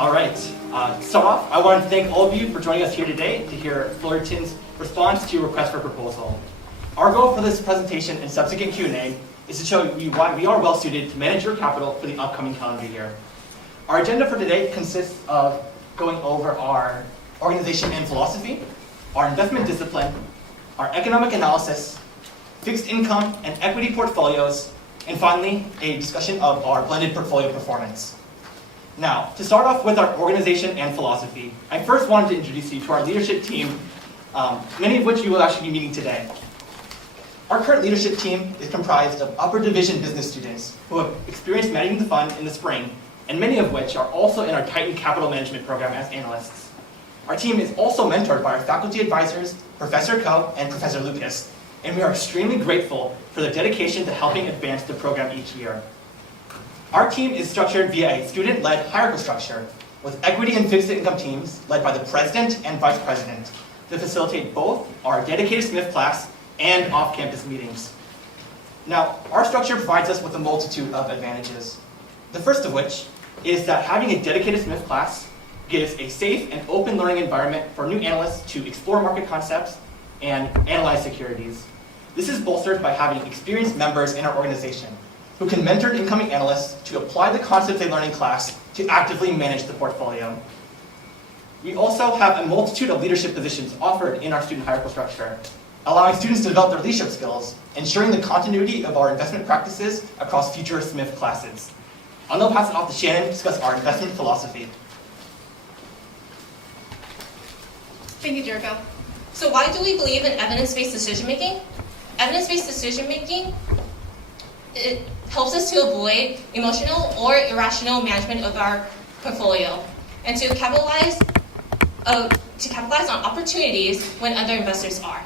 All right. To start off, I want to thank all of you for joining us here today to hear Fullerton's response to your request for proposal. Our goal for this presentation and subsequent Q&A is to show you why we are well suited to manage your capital for the upcoming calendar year. Our agenda for today consists of going over our organization and philosophy, our investment discipline, our economic analysis, fixed income and equity portfolios, and finally, a discussion of our blended portfolio performance. Now, to start off with our organization and philosophy, I first wanted to introduce you to our leadership team, many of which you will actually be meeting today. Our current leadership team is comprised of upper division business students who have experienced managing the fund in the spring, and many of which are also in our Titan Capital Management program as analysts. Our team is also mentored by our faculty advisors, Professor Ko and Professor Lucas, and we are extremely grateful for their dedication to helping advance the program each year. Our team is structured via a student-led hierarchical structure with equity and fixed income teams led by the president and vice president to facilitate both our dedicated SMIF class and off-campus meetings. Now, our structure provides us with a multitude of advantages. The first of which is that having a dedicated SMIF class gives a safe and open learning environment for new analysts to explore market concepts and analyze securities. This is bolstered by having experienced members in our organization who can mentor incoming analysts to apply the concepts they learn in class to actively manage the portfolio. We also have a multitude of leadership positions offered in our student hierarchical structure, allowing students to develop their leadership skills, ensuring the continuity of our investment practices across future SMIF classes. I'll now pass it off to Shannon to discuss our investment philosophy. Thank you, Jericho. So why do we believe in evidence-based decision-making? Evidence-based decision-making, it helps us to avoid emotional or irrational management of our portfolio and to capitalize on opportunities when other investors are.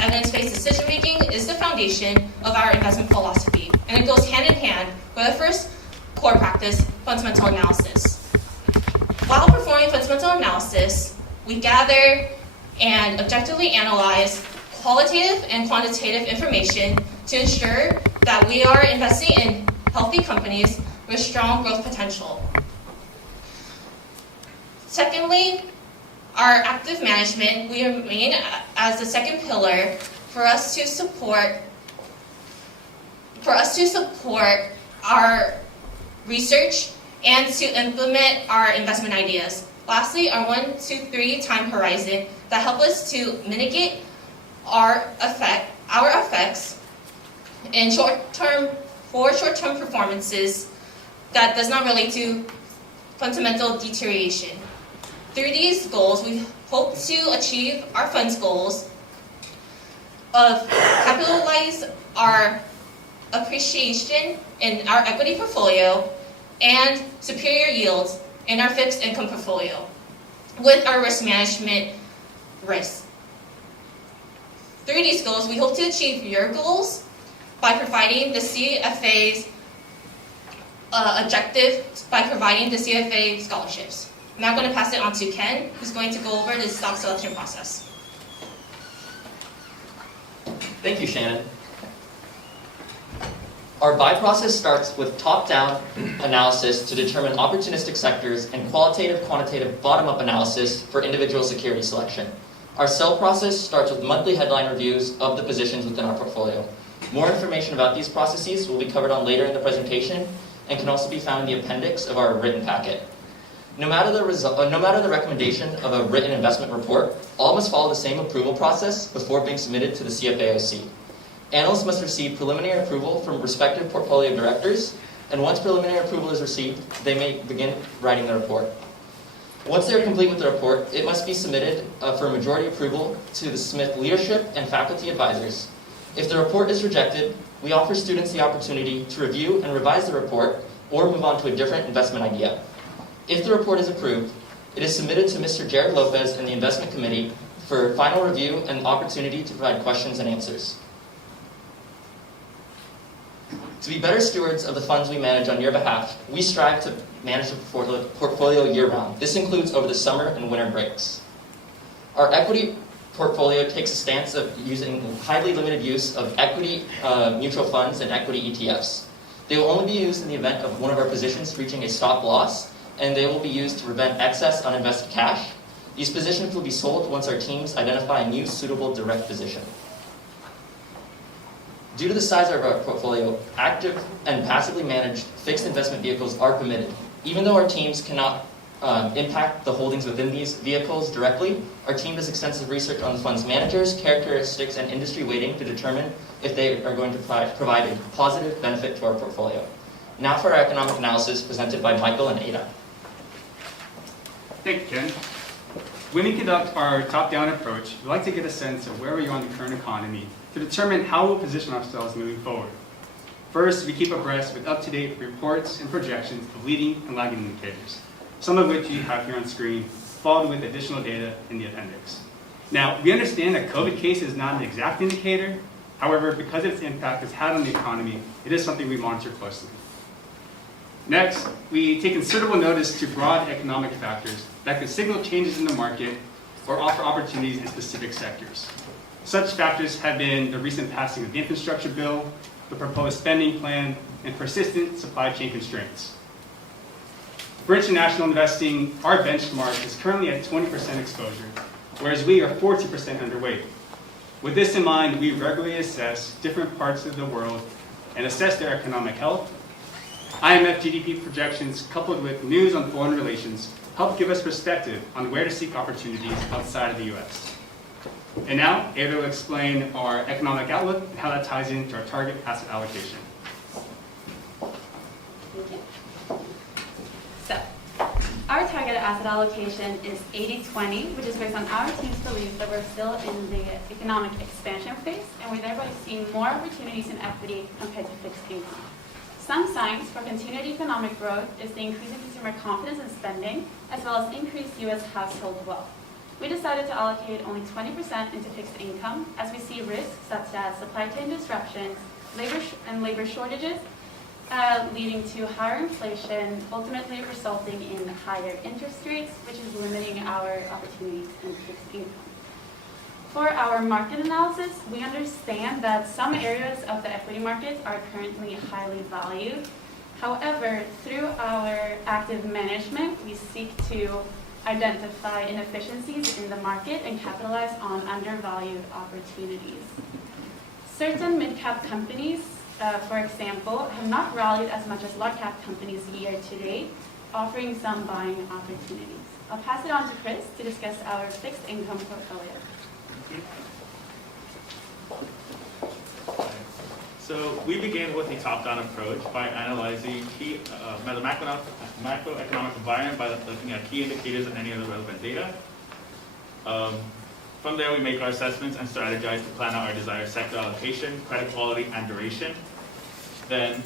Evidence-based decision-making is the foundation of our investment philosophy, and it goes hand in hand with our first core practice, fundamental analysis. While performing fundamental analysis, we gather and objectively analyze qualitative and quantitative information to ensure that we are investing in healthy companies with strong growth potential. Secondly, our active management, we remain as the second pillar for us to support our research and to implement our investment ideas. Lastly, our 1 to 3 time horizon that help us to mitigate our effects in short-term performances that does not relate to fundamental deterioration. Through these goals, we hope to achieve our fund's goals of capitalize our appreciation in our equity portfolio and superior yields in our fixed income portfolio with our risk management risks. Through these goals, we hope to achieve your goals by providing the CFA's objective by providing the CFA scholarships. I'm now going to pass it on to Ken, who's going to go over the stock selection process. Thank you, Shannon. Our buy process starts with top-down analysis to determine opportunistic sectors and quantitative bottom-up analysis for individual security selection. Our sell process starts with monthly headline reviews of the positions within our portfolio. More information about these processes will be covered on later in the presentation and can also be found in the appendix of our written packet. No matter the recommendation of a written investment report, all must follow the same approval process before being submitted to the CFAOC. Analysts must receive preliminary approval from respective portfolio directors, and once preliminary approval is received, they may begin writing the report. Once they are complete with the report, it must be submitted for majority approval to the SMIF leadership and faculty advisors. If the report is rejected, we offer students the opportunity to review and revise the report or move on to a different investment idea. If the report is approved, it is submitted to Mr. Jared Lopez and the investment committee for final review and opportunity to provide questions and answers. To be better stewards of the funds we manage on your behalf, we strive to manage the portfolio year-round. This includes over the summer and winter breaks. Our equity portfolio takes a stance of using highly limited use of equity mutual funds and equity ETFs. They will only be used in the event of one of our positions reaching a stop loss and they will be used to prevent excess uninvested cash. These positions will be sold once our teams identify a new suitable direct position. Due to the size of our portfolio, active and passively managed fixed investment vehicles are permitted. Even though our teams cannot impact the holdings within these vehicles directly, our team does extensive research on the fund's managers, characteristics, and industry weighting to determine if they are going to provide a positive benefit to our portfolio. Now for our economic analysis presented by Michael and Ada. Thank you, Ken. When we conduct our top-down approach, we like to get a sense of where we are in the current economy to determine how we'll position ourselves moving forward. First, we keep abreast with up-to-date reports and projections of leading and lagging indicators, some of which you have here on screen, followed with additional data in the appendix. Now, we understand that COVID case is not an exact indicator. However, because of its impact it's had on the economy, it is something we monitor closely. Next, we take considerable notice to broad economic factors that could signal changes in the market or offer opportunities in specific sectors. Such factors have been the recent passing of the infrastructure bill, the proposed spending plan, and persistent supply chain constraints. For international investing, our benchmark is currently at 20% exposure, whereas we are 40% underweight. With this in mind, we regularly assess different parts of the world and assess their economic health. IMF GDP projections coupled with news on foreign relations help give us perspective on where to seek opportunities outside of the US. And now, Ada will explain our economic outlook and how that ties into our target asset allocation. Thank you. So, our target asset allocation is 80-20, which is based on our team's belief that we're still in the economic expansion phase, and we thereby see more opportunities in equity compared to fixed income. Some signs for continued economic growth is the increase in consumer confidence and spending, as well as increased U.S. household wealth. We decided to allocate only 20% into fixed income, as we see risks such as supply chain disruptions, labor shortages, leading to higher inflation, ultimately resulting in higher interest rates, which is limiting our opportunities in fixed income. For our market analysis, we understand that some areas of the equity markets are currently highly valued. However, through our active management, we seek to identify inefficiencies in the market and capitalize on undervalued opportunities. Certain mid-cap companies, for example, have not rallied as much as large-cap companies year to date, offering some buying opportunities. I'll pass it on to Chris to discuss our fixed income portfolio. So we begin with a top-down approach by analyzing the macroeconomic environment by looking at key indicators and any other relevant data. From there, we make our assessments and strategize to plan out our desired sector allocation, credit quality, and duration. Then,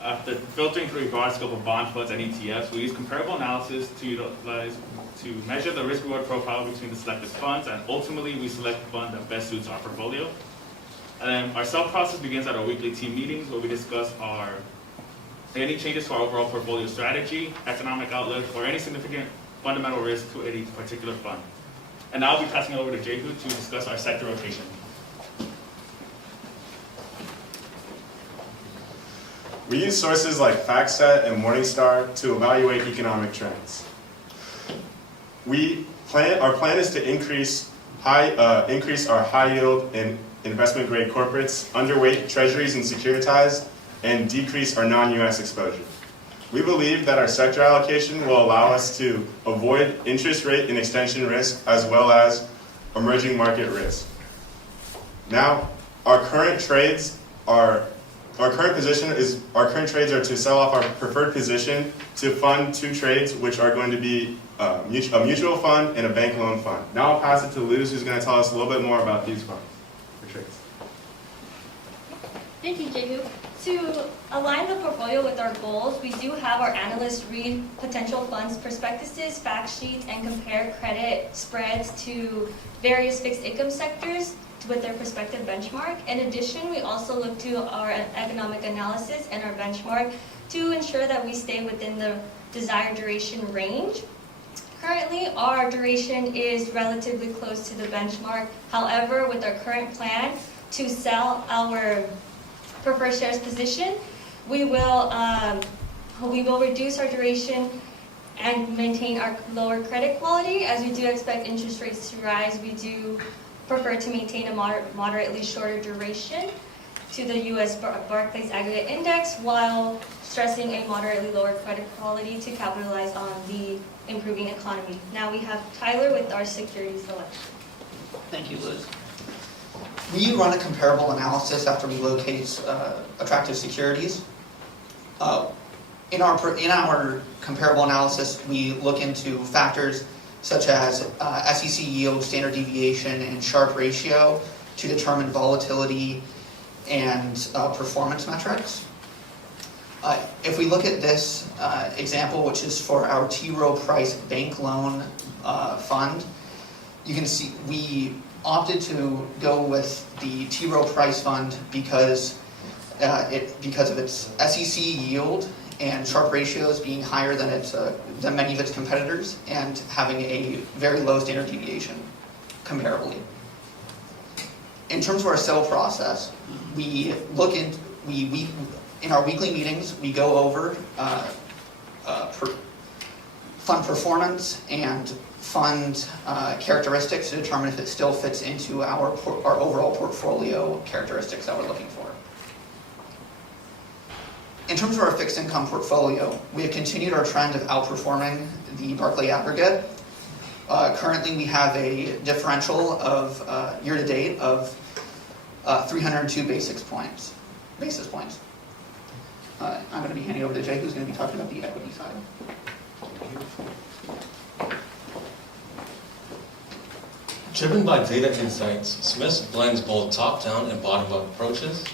after filtering through a broad scope of bond funds and ETFs, we use comparable analysis to measure the risk-reward profile between the selected funds, and ultimately, we select the fund that best suits our portfolio. And then our sell process begins at our weekly team meetings, where we discuss any changes to our overall portfolio strategy, economic outlook, or any significant fundamental risk to any particular fund. And now I'll be passing it over to Jehu to discuss our sector rotation. We use sources like FactSet and Morningstar to evaluate economic trends. Our plan is to increase our high yield and investment grade corporates, underweight treasuries and securitized, and decrease our non-US exposure. We believe that our sector allocation will allow us to avoid interest rate and extension risk as well as emerging market risk. Now, our current trades are to sell off our preferred position to fund two trades, which are going to be a mutual fund and a bank loan fund. Now I'll pass it to Luz, who's going to tell us a little bit more about these funds or trades. Thank you, Jehu. To align the portfolio with our goals, we do have our analysts read potential funds prospectuses, fact sheets, and compare credit spreads to various fixed income sectors with their prospective benchmark. In addition, we also look to our economic analysis and our benchmark to ensure that we stay within the desired duration range. Currently, our duration is relatively close to the benchmark. However, with our current plan to sell our preferred shares position, we will reduce our duration and maintain our lower credit quality. As we do expect interest rates to rise, we do prefer to maintain a moderately shorter duration to the U.S. Barclays Aggregate Index while stressing a moderately lower credit quality to capitalize on the improving economy. Now we have Tyler with our security selection. Thank you, Liz. We run a comparable analysis after we locate attractive securities. In our comparable analysis, we look into factors such as SEC yield, standard deviation, and Sharpe ratio to determine volatility and performance metrics. If we look at this example, which is for our T. Rowe Price bank loan fund, you can see we opted to go with the T. Rowe Price fund because of its SEC yield and Sharpe ratios being higher than many of its competitors and having a very low standard deviation comparably. In terms of our sale process, in our weekly meetings, we go over fund performance and fund characteristics to determine if it still fits into our overall portfolio characteristics that we're looking for. In terms of our fixed income portfolio, we have continued our trend of outperforming the Barclay Aggregate. Currently, we have a differential of year-to-date of 302 basis points. I'm going to be handing over to Jay, who's going to be talking about the equity side. Driven by data insights, SMIF blends both top-down and bottom-up approaches.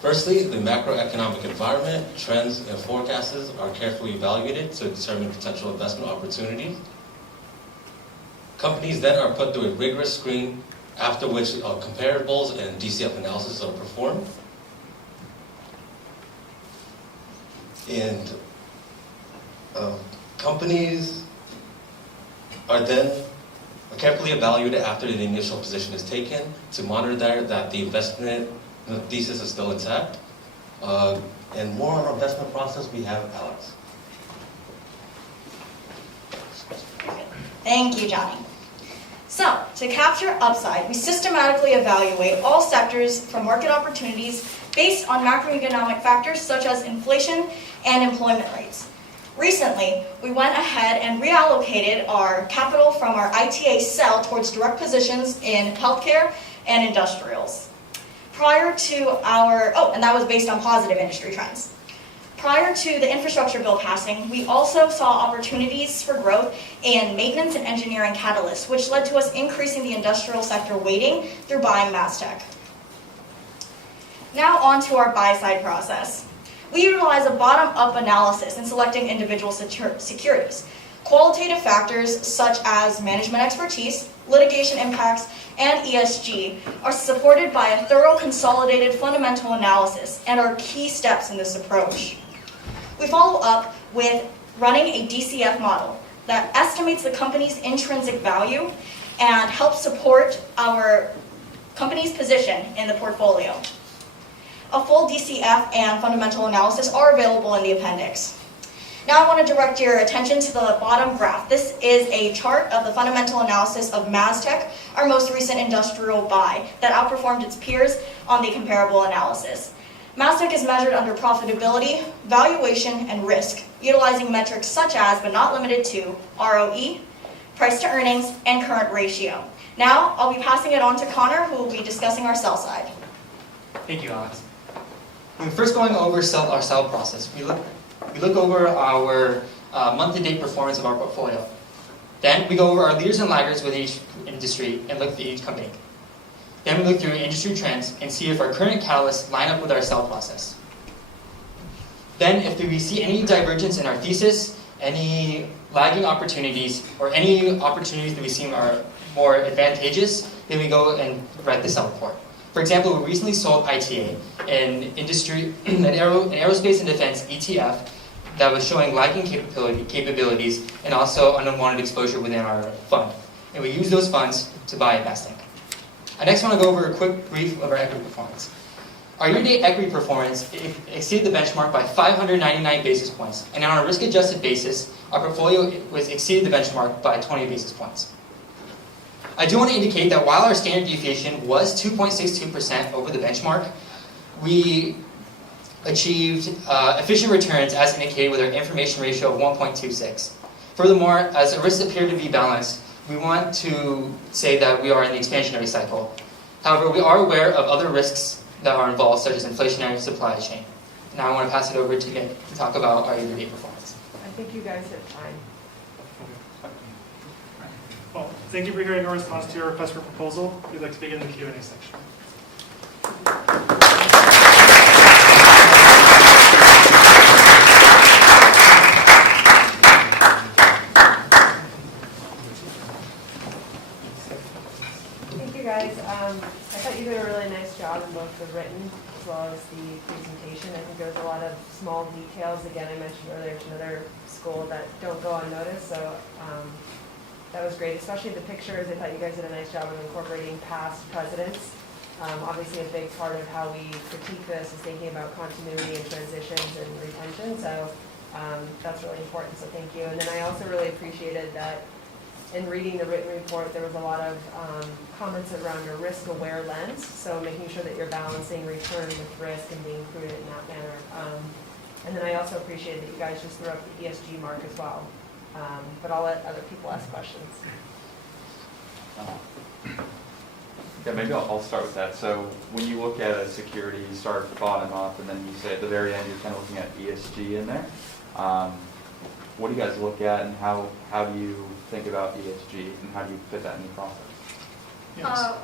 Firstly, the macroeconomic environment, trends, and forecasts are carefully evaluated to determine potential investment opportunities. Companies then are put through a rigorous screen, after which comparables and DCF analysis are performed. And companies are then carefully evaluated after the initial position is taken to monitor that the investment thesis is still intact. And more on our investment process, we have Alex. Thank you, Johnny. So, to capture upside, we systematically evaluate all sectors for market opportunities based on macroeconomic factors such as inflation and employment rates. Recently, we went ahead and reallocated our capital from our ITA sell towards direct positions in healthcare and industrials. And that was based on positive industry trends. Prior to the infrastructure bill passing, we also saw opportunities for growth in maintenance and engineering catalysts, which led to us increasing the industrial sector weighting through buying MasTech. Now on to our buy-side process. We utilize a bottom-up analysis in selecting individual securities. Qualitative factors such as management expertise, litigation impacts, and ESG are supported by a thorough consolidated fundamental analysis and are key steps in this approach. We follow up with running a DCF model that estimates the company's intrinsic value and helps support our company's position in the portfolio. A full DCF and fundamental analysis are available in the appendix. Now I want to direct your attention to the bottom graph. This is a chart of the fundamental analysis of MasTech, our most recent industrial buy, that outperformed its peers on the comparable analysis. MasTech is measured under profitability, valuation, and risk, utilizing metrics such as, but not limited to, ROE, price to earnings, and current ratio. Now I'll be passing it on to Connor, who will be discussing our sell side. Thank you, Alex. When first going over our sell process, we look over our month-to-date performance of our portfolio. Then we go over our leaders and laggards with each industry and look at each company. Then we look through industry trends and see if our current catalysts line up with our sell process. Then if we see any divergence in our thesis, any lagging opportunities, or any opportunities that we see are more advantageous, then we go and write the sell report. For example, we recently sold ITA, an aerospace and defense ETF that was showing lagging capabilities and also an unwanted exposure within our fund. And we use those funds to buy MasTech. I next want to go over a quick brief of our equity performance. Our year-to-date equity performance exceeded the benchmark by 599 basis points, and on a risk-adjusted basis, our portfolio exceeded the benchmark by 20 basis points. I do want to indicate that while our standard deviation was 2.62% over the benchmark, we achieved efficient returns as indicated with our information ratio of 1.26. Furthermore, as the risks appear to be balanced, we want to say that we are in the expansionary cycle. However, we are aware of other risks that are involved, such as inflationary supply chain. Now I want to pass it over to Nick to talk about our year-to-date performance. I think you guys have time. Well, thank you for hearing our response to your request for proposal. We'd like to begin the Q&A section. Thank you guys. I thought you did a really nice job in both the written as well as the presentation. I think there was a lot of small details. Again, I mentioned earlier to another school that don't go unnoticed, so that was great, especially the pictures. I thought you guys did a nice job of incorporating past presidents. Obviously, a big part of how we critique this is thinking about continuity and transitions and retention, so that's really important, so thank you. And then I also really appreciated that in reading the written report, there was a lot of comments around your risk-aware lens, so making sure that you're balancing return with risk and being prudent in that manner. And then I also appreciated that you guys just threw up the ESG mark as well. But I'll let other people ask questions. Yeah, maybe I'll start with that. So when you look at a security, you start bottom up, and then you say at the very end, you're kind of looking at ESG in there. What do you guys look at, and how do you think about ESG, and how do you fit that in the process? Yes.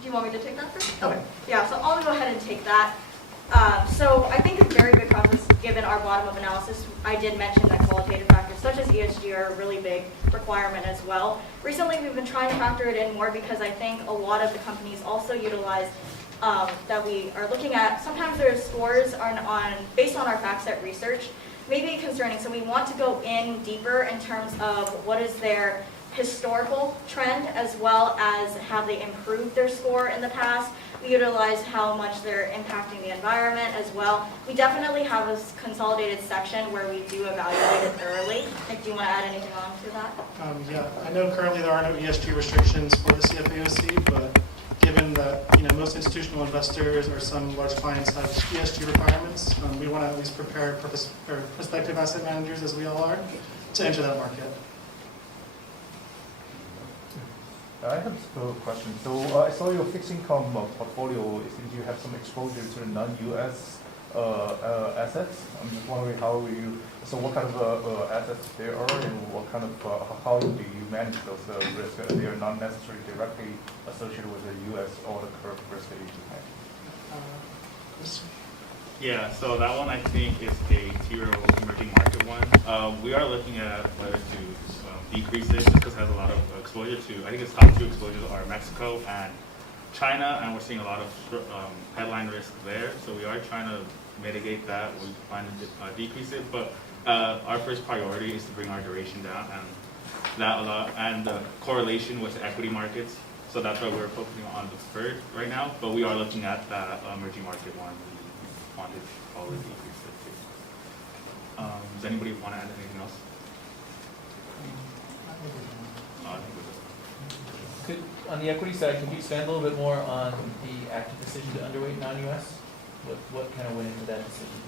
Do you want me to take that first? Okay. Yeah, so I'll go ahead and take that. So I think a very good process, given our bottom-up analysis, I did mention that qualitative factors such as ESG are a really big requirement as well. Recently, we've been trying to factor it in more because I think a lot of the companies also utilize that we are looking at. Sometimes their scores are based on our FactSet research, maybe concerning. So we want to go in deeper in terms of what is their historical trend, as well as have they improved their score in the past. We utilize how much they're impacting the environment as well. We definitely have a consolidated section where we do evaluate it thoroughly. Nick, do you want to add anything on to that? Yeah, I know currently there are no ESG restrictions for the CFAOC, but given that most institutional investors or some large clients have ESG requirements, we want to at least prepare prospective asset managers, as we all are, to enter that market. I have a question. So I saw your fixed income portfolio. It seems you have some exposure to non-U.S. Assets. I'm just wondering so what kind of assets there are, and what kind of how do you manage those risks? They are not necessarily directly associated with the U.S. or the curve risk that you have. Yeah, so that one I think is a T-row emerging market one. We are looking at whether to decrease it just because it has a lot of exposure to, I think its top two exposures are Mexico and China, and we're seeing a lot of headline risk there. So we are trying to mitigate that. We're trying to decrease it, but our first priority is to bring our duration down, and the correlation with the equity markets. So that's why we're focusing on the third right now, but we are looking at the emerging market one. We want to probably decrease it too. Does anybody want to add anything else? On the equity side, could you expand a little bit more on the active decision to underweight non-U.S.? What kind of went into that decision?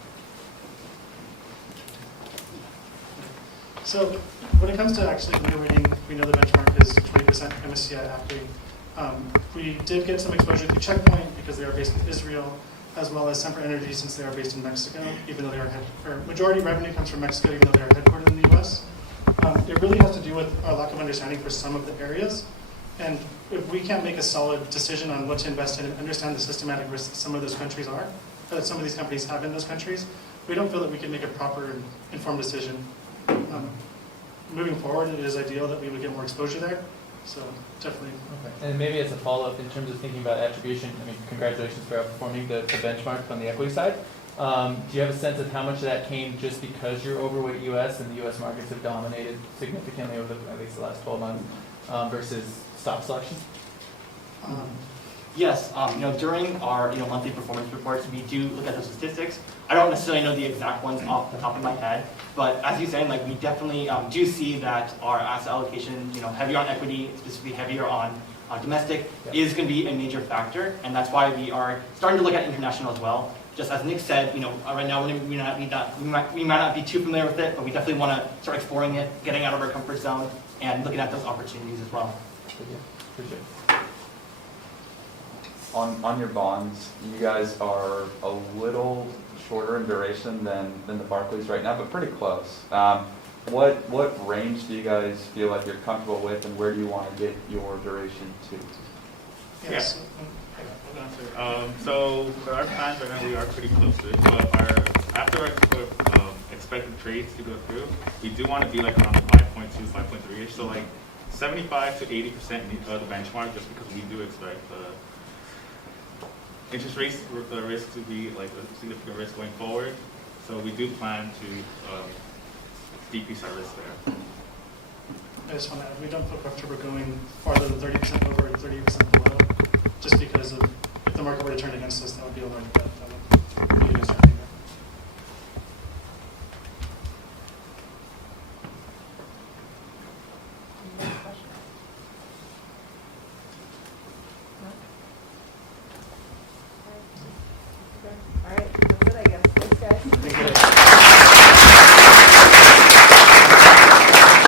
So when it comes to actually underweighting, we know the benchmark is 20% MSCI equity. We did get some exposure through Checkpoint because they are based in Israel, as well as Sempra Energy since they are based in Mexico, even though they are majority revenue comes from Mexico, even though they are headquartered in the U.S. It really has to do with our lack of understanding for some of the areas. And if we can't make a solid decision on what to invest in and understand the systematic risks some of those countries are, that some of these companies have in those countries, we don't feel that we can make a proper and informed decision. Moving forward, it is ideal that we would get more exposure there. So definitely. Okay. And maybe as a follow-up in terms of thinking about attribution, I mean, congratulations for outperforming the benchmark on the equity side. Do you have a sense of how much of that came just because you're overweight U.S. and the U.S. markets have dominated significantly over at least the last 12 months versus stock selection? Yes, during our monthly performance reports, we do look at the statistics. I don't necessarily know the exact ones off the top of my head, but as you're saying, like we definitely do see that our asset allocation, heavier on equity, specifically heavier on domestic, is going to be a major factor, and that's why we are starting to look at international as well. Just as Nick said, right now we might not be too familiar with it, but we definitely want to start exploring it, getting out of our comfort zone, and looking at those opportunities as well. Appreciate it. On your bonds, you guys are a little shorter in duration than the Barclays right now, but pretty close. What range do you guys feel like you're comfortable with, and where do you want to get your duration to? Yes. So for our plans right now, we are pretty close to it. But after our expected trades to go through, we do want to be like around the 5.2, 5.3-ish. So like 75 to 80% of the benchmark, just because we do expect the interest rates, the risk to be like a significant risk going forward. So we do plan to decrease our risk there. I just want to add, we don't feel comfortable going farther than 30% over and 30% below, just because of if the market were to turn against us, that would be a large bet.